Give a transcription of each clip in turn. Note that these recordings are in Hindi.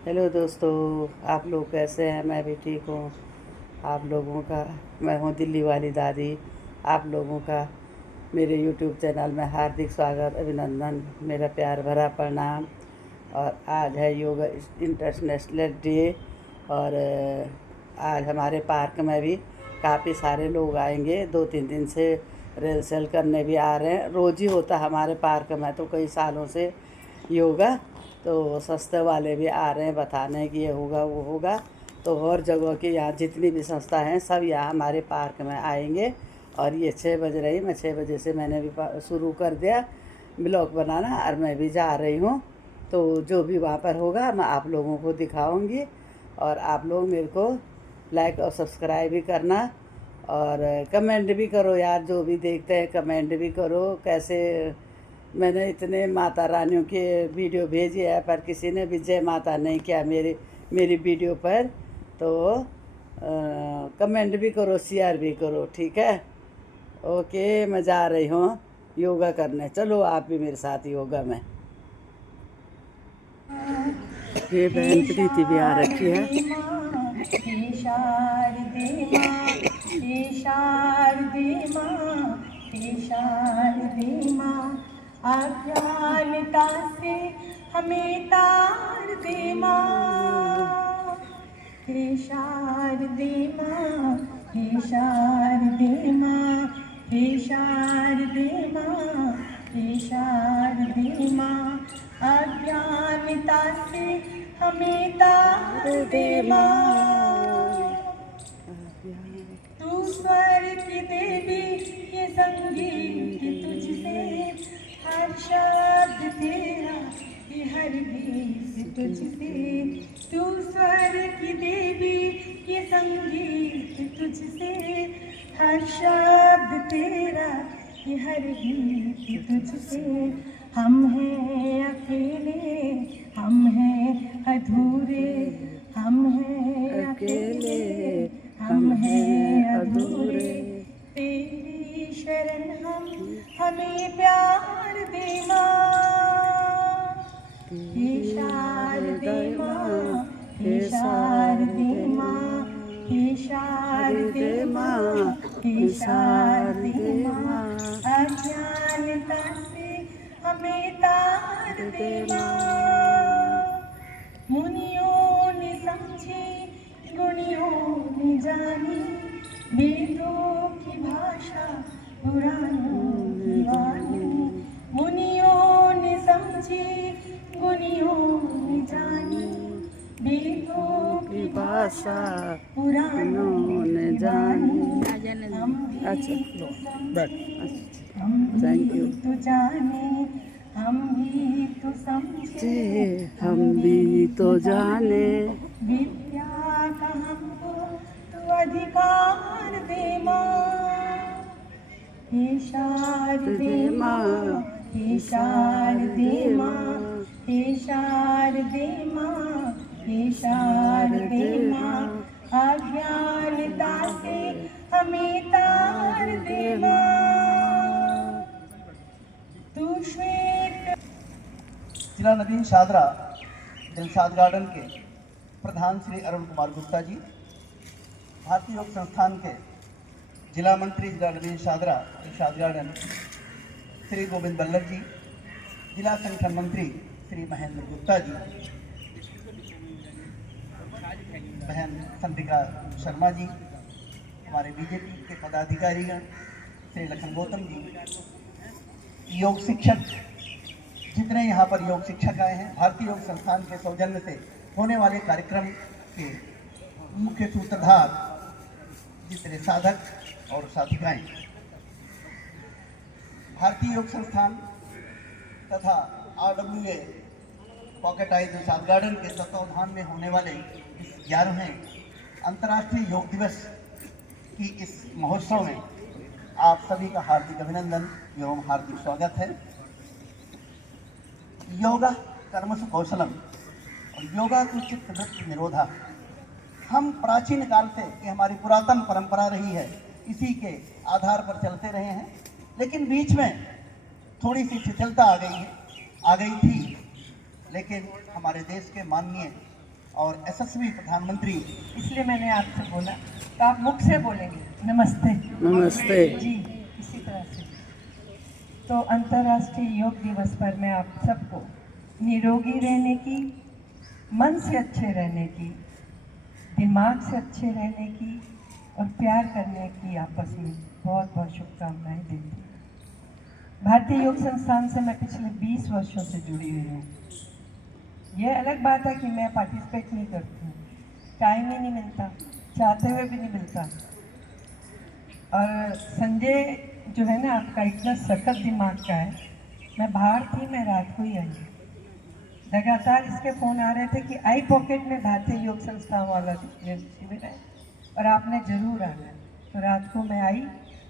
हेलो दोस्तों, आप लोग कैसे हैं? मैं भी ठीक हूँ। आप लोगों का मैं हूँ दिल्ली वाली दादी। आप लोगों का मेरे यूट्यूब चैनल में हार्दिक स्वागत, अभिनंदन, मेरा प्यार भरा प्रणाम। और आज है योगा इंटरनेशनल डे। और आज हमारे पार्क में भी काफ़ी सारे लोग आएंगे। 2-3 दिन से रिहर्सल करने भी आ रहे हैं। रोज़ ही होता हमारे पार्क में तो कई सालों से योगा। तो सस्ते वाले भी आ रहे हैं बताने कि ये होगा वो होगा। तो और जगह के यहाँ जितनी भी संस्था हैं सब यहाँ हमारे पार्क में आएंगे। और ये 6 बज रही, मैं 6 बजे से मैंने भी शुरू कर दिया ब्लॉग बनाना, और मैं भी जा रही हूँ। तो जो भी वहाँ पर होगा मैं आप लोगों को दिखाऊंगी। और आप लोग मेरे को लाइक और सब्सक्राइब भी करना। और कमेंट भी करो यार, जो भी देखते हैं कमेंट भी करो। कैसे मैंने इतने माता रानियों के वीडियो भेजी है पर किसी ने भी जय माता नहीं किया मेरी वीडियो पर। तो कमेंट भी करो, शेयर भी करो, ठीक है? ओके, मैं जा रही हूँ योगा करने। चलो आप भी मेरे साथ योगा में। ये बहन प्रीति भी आ रखी है। हे शारदे माँ, हे शारदे माँ, हे शारदे माँ, अज्ञानता से हमें तार दे माँ। हे शारदे माँ, हे शारदे माँ, हे शारदे माँ, हे शारदे माँ, अज्ञानता से हमें तार दे माँ। तू स्वर की देवी, ये संगीत तुझसे, हर शब्द तेरा, ये हर गीत तुझसे। तू स्वर की देवी, ये संगीत तुझसे, हर शब्द तेरा, ये हर गीत तुझसे। हम हैं अकेले, हम हैं अधूरे, हम हैं अकेले, हम हैं अधूरे। तेरी शरण हमें प्यार दे माँ। हे शारदे माँ, हे शारदे माँ, हे शारदे माँ, हे शारदे माँ, अज्ञानता से हमें तार दे माँ। मुनियों ने समझी, गुणियों ने जानी, वेदों की भाषा, पुराणों की वाणी। मुनियों ने समझी, गुणियों ने जानी, वेदों की भाषा, पुराणों ने जानी। हम अच्छा, भी तो समझे, अच्छा, हम थैंक यू भी तो जाने, हम भी तो समझे, जी। हम भी तो जाने। विद्या का हमको तो अधिकार दे माँ। हे शारदे माँ, हे शारदे माँ, हे शारदे माँ, हे शारदे माँ, अज्ञानता से हमें तार दे माँ। तू श्वेत जिला नदीम शादरा दिलशाद गार्डन के प्रधान श्री अरुण कुमार गुप्ता जी, भारतीय योग संस्थान के जिला मंत्री जिला नदीम शादरा दिलशाद गार्डन श्री गोविंद बल्लभ जी, जिला संगठन मंत्री श्री महेंद्र गुप्ता जी, बहन संतिका शर्मा जी, हमारे बीजेपी के पदाधिकारीगण श्री लखन गौतम जी, योग शिक्षक जितने यहाँ पर योग शिक्षक आए हैं, भारतीय योग संस्थान के सौजन्य से होने वाले कार्यक्रम के मुख्य सूत्रधार जितने साधक और साधिकाएं, भारतीय योग संस्थान तथा RWA pocket eyes Dilshad garden के तत्वावधान में होने वाले इस 11वें अंतर्राष्ट्रीय योग दिवस की इस महोत्सव में आप सभी का हार्दिक अभिनंदन एवं हार्दिक स्वागत है। योगा कर्मसु कौशलम और योगा की चित्त वृत्ति निरोधा, हम प्राचीन काल से, ये हमारी पुरातन परंपरा रही है, इसी के आधार पर चलते रहे हैं। लेकिन बीच में थोड़ी सी शिथिलता आ गई थी, लेकिन हमारे देश के माननीय और यशस्वी प्रधानमंत्री। इसलिए मैंने आपसे बोला, तो आप मुख से बोलेंगे नमस्ते। नमस्ते। जी, इसी तरह से। तो अंतर्राष्ट्रीय योग दिवस पर मैं आप सबको निरोगी रहने की, मन से अच्छे रहने की, दिमाग से अच्छे रहने की और प्यार करने की आपस में बहुत बहुत शुभकामनाएं देती हूँ। भारतीय योग संस्थान से मैं पिछले 20 वर्षों से जुड़ी हुई हूँ। यह अलग बात है कि मैं पार्टिसिपेट नहीं करती हूँ, टाइम ही नहीं मिलता, चाहते हुए भी नहीं मिलता। और संजय जो है ना, आपका इतना सख्त दिमाग का है। मैं बाहर थी, मैं रात को ही आई। लगातार इसके फ़ोन आ रहे थे कि आई पॉकेट में भारतीय योग संस्थान वाला शिविर है और आपने ज़रूर आना है। तो रात को मैं आई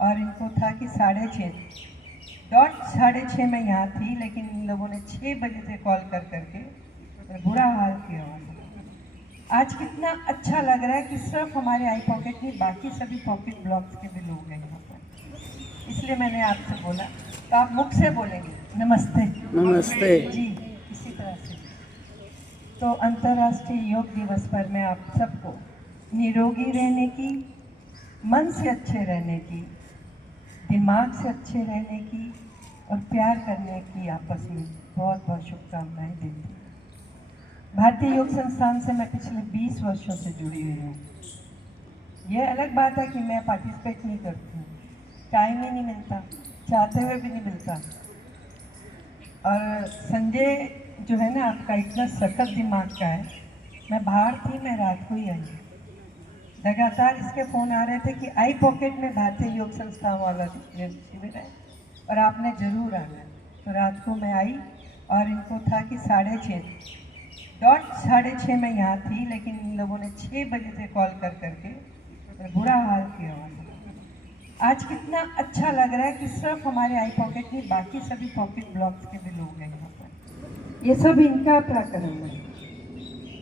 और इनको था कि 6:30 डॉट 6:30 में यहाँ थी, लेकिन इन लोगों ने 6 बजे से कॉल कर करके बुरा हाल किया हुआ। आज कितना अच्छा लग रहा है कि सिर्फ हमारे आई पॉकेट नहीं, बाकी सभी पॉकेट ब्लॉक्स के भी लोग हैं यहाँ पर। इसलिए मैंने आपसे बोला, तो आप मुख से बोलेंगे नमस्ते। नमस्ते। जी, इसी तरह से। तो अंतर्राष्ट्रीय योग दिवस पर मैं आप सबको निरोगी रहने की, मन से अच्छे रहने की, दिमाग से अच्छे रहने की और प्यार करने की आपस में बहुत बहुत शुभकामनाएं देती हूँ। भारतीय योग संस्थान से मैं पिछले 20 वर्षों से जुड़ी हुई हूँ। यह अलग बात है कि मैं पार्टिसिपेट नहीं करती हूँ, टाइम ही नहीं मिलता, चाहते हुए भी नहीं मिलता। और संजय जो है ना, आपका इतना सख्त दिमाग का है। मैं बाहर थी, मैं रात को ही आई। लगातार इसके फ़ोन आ रहे थे कि आई पॉकेट में भारतीय योग संस्थान वाला शिविर है और आपने ज़रूर आना है। तो रात को मैं आई और इनको था कि 6:30 डॉट 6:30 में यहाँ थी, लेकिन इन लोगों ने 6 बजे से कॉल कर करके बुरा हाल किया हुआ। आज कितना अच्छा लग रहा है कि सिर्फ हमारे आई पॉकेट नहीं, बाकी सभी पॉकेट ब्लॉक्स के भी लोग हैं यहाँ पर। ये सब इनका पराक्रम है।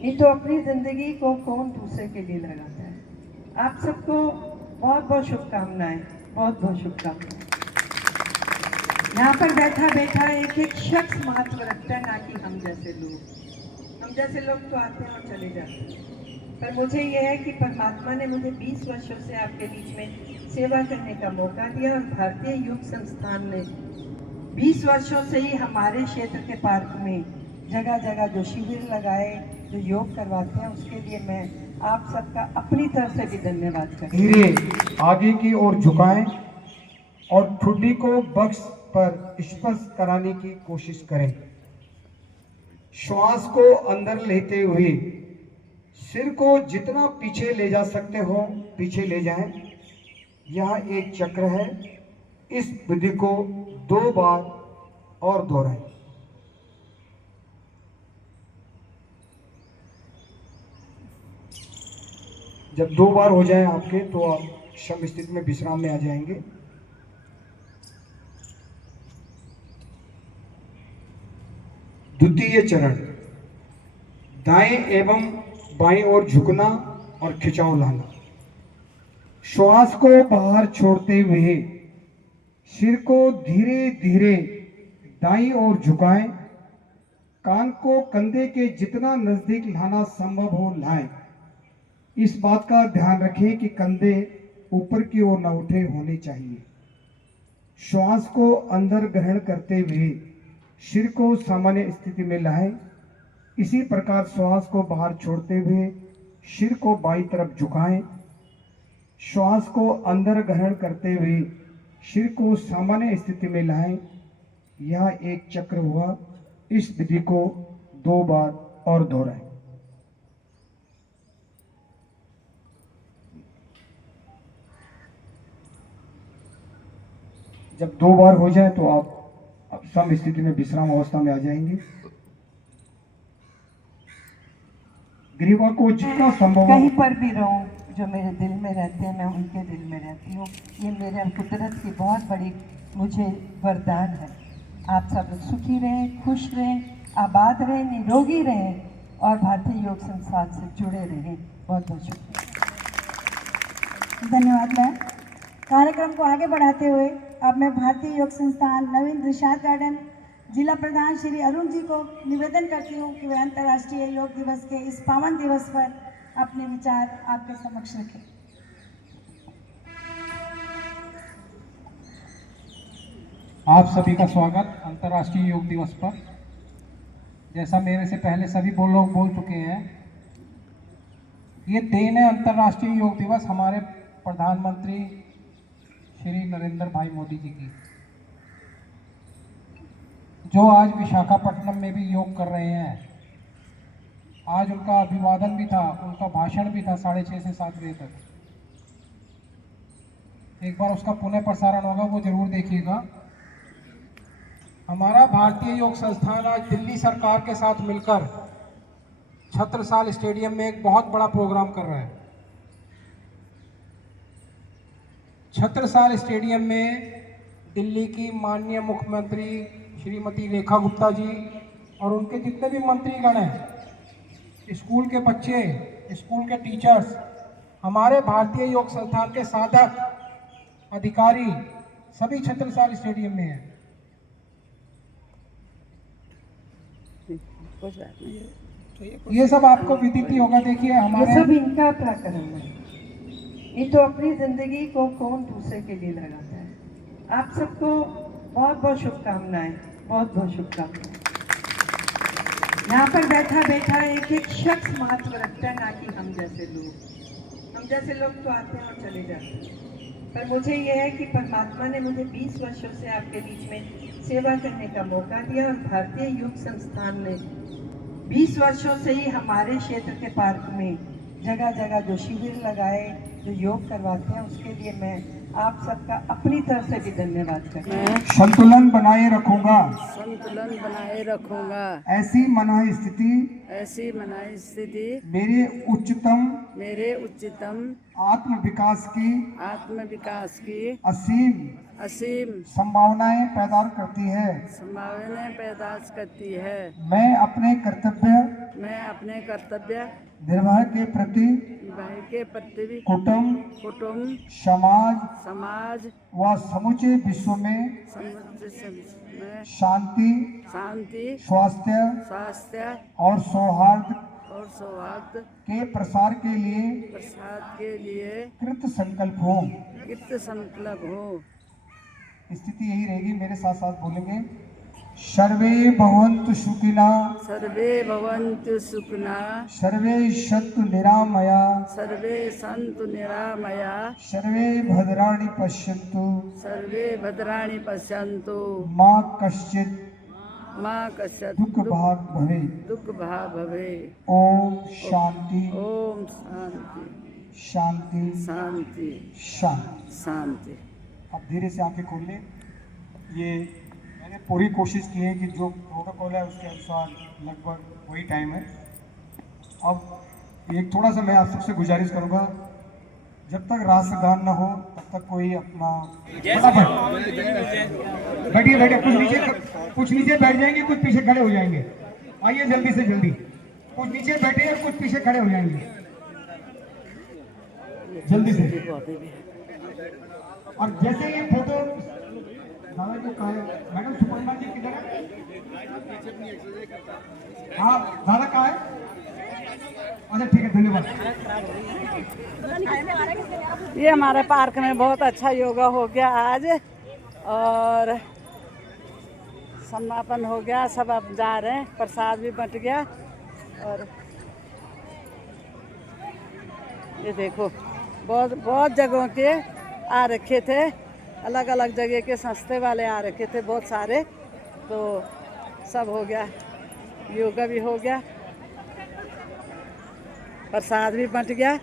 ये तो अपनी ज़िंदगी को कौन दूसरे के लिए लगाता है। आप सबको बहुत बहुत शुभकामनाएं, बहुत बहुत शुभकामनाएं। यहाँ पर बैठा बैठा एक एक शख्स महत्व रखता है, ना कि हम जैसे लोग। हम जैसे लोग तो आते हैं और चले जाते हैं, पर मुझे यह है कि परमात्मा ने मुझे 20 वर्षों से आपके बीच में सेवा करने का मौका दिया और भारतीय योग संस्थान ने 20 वर्षों से ही हमारे क्षेत्र के पार्क में जगह जगह जो शिविर लगाए, जो योग करवाते हैं, उसके लिए मैं आप सबका अपनी तरफ से भी धन्यवाद करती हूँ। धीरे आगे की ओर झुकाएं और ठुड्डी को बक्स पर स्पर्श कराने की कोशिश करें। श्वास को अंदर लेते हुए सिर को जितना पीछे ले जा सकते हो पीछे ले जाएं। यह एक चक्र है। इस विधि को 2 बार और दोहराएं। जब 2 बार हो जाए आपके, तो आप शम स्थिति में विश्राम में आ जाएंगे। द्वितीय चरण, दाएं एवं बाएं ओर झुकना और खिंचाव लाना। श्वास को बाहर छोड़ते हुए सिर को धीरे धीरे दाईं ओर झुकाएं। कान को कंधे के जितना नजदीक लाना संभव हो लाएं। इस बात का ध्यान रखें कि कंधे ऊपर की ओर न उठे होने चाहिए। श्वास को अंदर ग्रहण करते हुए सिर को सामान्य स्थिति में लाएं। इसी प्रकार श्वास को बाहर छोड़ते हुए सिर को बाईं तरफ झुकाएं। श्वास को अंदर ग्रहण करते हुए सिर को सामान्य स्थिति में लाएं। यह एक चक्र हुआ। इस विधि को 2 बार और दोहराएं। जब 2 बार हो जाए तो आप सम स्थिति में विश्राम अवस्था में आ जाएंगे। ग्रीवा को जितना संभव हो कहीं पर भी रहूं, जो मेरे दिल में रहते हैं मैं उनके दिल में रहती हूँ। ये मेरे कुदरत की बहुत बड़ी मुझे वरदान है। आप सब लोग सुखी रहें, खुश रहें, आबाद रहें, निरोगी रहें और भारतीय योग संस्थान से जुड़े रहें। बहुत बहुत शुक्रिया। धन्यवाद मैम। कार्यक्रम को आगे बढ़ाते हुए अब मैं भारतीय योग संस्थान नवीन रिशाद गार्डन जिला प्रधान श्री अरुण जी को निवेदन करती हूँ कि वे अंतर्राष्ट्रीय योग दिवस के इस पावन दिवस पर अपने विचार आपके समक्ष रखें। आप सभी का स्वागत अंतर्राष्ट्रीय योग दिवस पर। जैसा मेरे से पहले सभी लोग बोल चुके हैं, ये देन है अंतर्राष्ट्रीय योग दिवस हमारे प्रधानमंत्री श्री नरेंद्र भाई मोदी जी की, जो आज विशाखापट्टनम में भी योग कर रहे हैं। आज उनका अभिवादन भी था, उनका भाषण भी था 6:30 से 7 बजे तक। एक बार उसका पुनः प्रसारण होगा, वो जरूर देखिएगा। हमारा भारतीय योग संस्थान आज दिल्ली सरकार के साथ मिलकर छत्रसाल स्टेडियम में एक बहुत बड़ा प्रोग्राम कर रहा है। छत्रसाल स्टेडियम में दिल्ली की माननीय मुख्यमंत्री श्रीमती रेखा गुप्ता जी और उनके जितने भी मंत्रीगण हैं, स्कूल के बच्चे, स्कूल के टीचर्स, हमारे भारतीय योग संस्थान के साधक, अधिकारी सभी छत्रसाल स्टेडियम में हैं। ये सब आपको विदित ही होगा। देखिए ये हमारे सब इनका प्रकरण है। ये तो अपनी जिंदगी को कौन दूसरे के लिए लगाता है। आप सबको बहुत बहुत शुभकामनाएं, बहुत बहुत शुभकामनाएं। यहाँ पर बैठा बैठा एक एक शख्स महत्व रखता है, ना कि हम जैसे लोग। हम जैसे लोग तो आते हैं और चले जाते हैं, पर मुझे यह है कि परमात्मा ने मुझे 20 वर्षों से आपके बीच में सेवा करने का मौका दिया और भारतीय योग संस्थान ने 20 वर्षों से ही हमारे क्षेत्र के पार्क में जगह जगह जो शिविर लगाए, जो योग करवाते हैं, उसके लिए मैं आप सबका अपनी तरफ से भी धन्यवाद करता हूं। संतुलन बनाए रखूंगा, संतुलन बनाए रखूंगा, ऐसी मनाही स्थिति ऐसी मनाई स्थिति मेरे उच्चतम आत्म विकास की असीम असीम संभावनाएं पैदा करती है। संभावनाएं पैदा करती है। मैं अपने कर्तव्य निर्वाह के प्रति कुटुंब, समाज व समूचे विश्व में शांति, स्वास्थ्य और सौहार्द के प्रसार के लिए कृत संकल्प हो। स्थिति यही रहेगी। मेरे साथ साथ बोलेंगे, सर्वे भवन्तु सुखिनः, सर्वे सन्तु निरामया, सर्वे भद्राणि पश्यन्तु, माँ कश्चित् दुख भाग भवे। ओम शांति शांति शांति शांति। शांति। अब धीरे से आंखें खोल लें। ये मैंने पूरी कोशिश की है कि जो प्रोटोकॉल है उसके अनुसार लगभग वही टाइम है। अब एक थोड़ा सा मैं आप सबसे गुजारिश करूँगा, जब तक राष्ट्रगान ना हो तब तक कोई अपना बैठिए, कुछ नीचे बैठ जाएंगे, कुछ पीछे खड़े हो जाएंगे। आइए जल्दी से जल्दी, कुछ नीचे बैठे और कुछ पीछे खड़े हो जाएंगे जल्दी से। और जैसे ये फोटो दादा जो कहा है, मैडम सुपर्णा जी किधर है? हाँ दादा कहाँ है? अच्छा ठीक है, धन्यवाद। ये हमारे पार्क में बहुत अच्छा योगा हो गया आज, और समापन हो गया। सब अब जा रहे हैं, प्रसाद भी बंट गया। और ये देखो बहुत जगहों के आ रखे थे, अलग अलग जगह के संस्थे वाले आ रखे थे बहुत सारे, तो सब हो गया, योगा भी हो गया, प्रसाद भी बंट गया।